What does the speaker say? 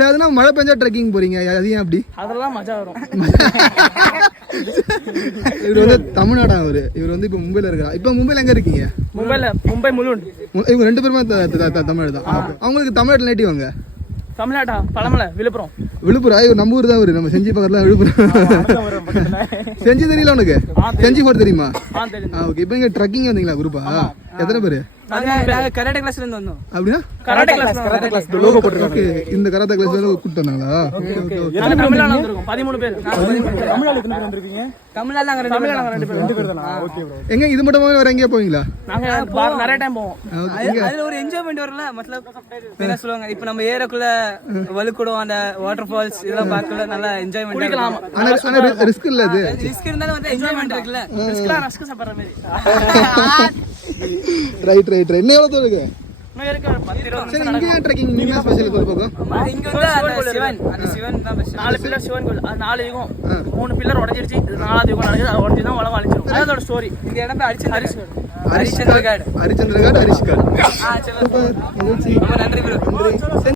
சரி அதுனா மழை பெஞ்சா ட்ரெக்கிங் போறீங்க அது ஏன் அப்படி? அதெல்லாம் மஜா வரும். இவர் வந்து தமிழ்நாடா இவர் வந்து இப்போ மும்பைல இருக்கிறா. இப்போ மும்பைல எங்க இருக்கீங்க? மும்பை முழுவன். இவங்க 2 பேருமே தமிழ் தான். அவங்களுக்கு தமிழ்நாட்டில் நேட்டிவ் அங்க தமிழ்நாட்டா பழமலை விழுப்புரம். இவர் நம்ம ஊர் தான் நம்ம செஞ்சி பக்கத்துல விழுப்புரம். செஞ்சி தெரியல உனக்கு? செஞ்சி ஃபோர்ட் தெரியுமா? ஓகே. இப்போ இங்க ட்ரெக்கிங் வந்தீங்களா குரூப்பா? எத்தனை பேரு? கராட்டே கிளாஸ்ல இருந்து வந்தோம். அப்படினா கராட்டே கிளாஸ் லோகோ போட்டுருக்காங்க. இந்த கராட்டே கிளாஸ்ல இருந்து கூட்டி வந்தாங்களா? ஓகே. தமிழ்நாட்டுல வந்திருக்கோம் 13 பேர். தமிழ்நாட்டுல எத்தனை பேர் வந்திருக்கீங்க? தமிழ்நாட்டுல நாங்க 2 பேர் தானா? Okay bro. எங்க இது மட்டும் வேற எங்கயா போவீங்களா? நாங்க நிறைய டைம் போவோம். அதுல ஒரு என்ஜாய்மென்ட் வரல. மத்தலப் என்ன சொல்லுவாங்க, இப்போ நம்ம ஏறக்குள்ள வலுக்குடம் அந்த வாட்டர் ஃபால்ஸ் இதெல்லாம் பார்க்கல நல்லா என்ஜாய்மென்ட் குளிக்கலாம். ஆனா ரிஸ்க் இல்ல அது. ரிஸ்க் இருந்தாலும் வந்து என்ஜாய்மென்ட் இருக்குல்ல. ரஸ்க் சாப்பிடுற மாதிரி. ரைட். இன்னும் எவ்வளவு தூரம் இருக்கு? இன்னும் இருக்கு 10-20 சரி, இங்க ஏன் ட்ரெக்கிங் நீங்க ஸ்பெஷல் ஒரு பக்கம்? இங்க வந்து அந்த சிவன் தான் பெஸ்ட். 4 பில்லர் சிவன் கோயில். அது 4 யுகம் 3 பில்லர் உடைஞ்சிருச்சு. இது 4வது யுகம் நடக்குது. அது உடைஞ்சு தான் உலகம் அழிச்சிரும். அதோட ஸ்டோரி. இந்த இடம் பேர் ஹரிச்சந்திரகாட். ரொம்ப நன்றி ப்ரோ.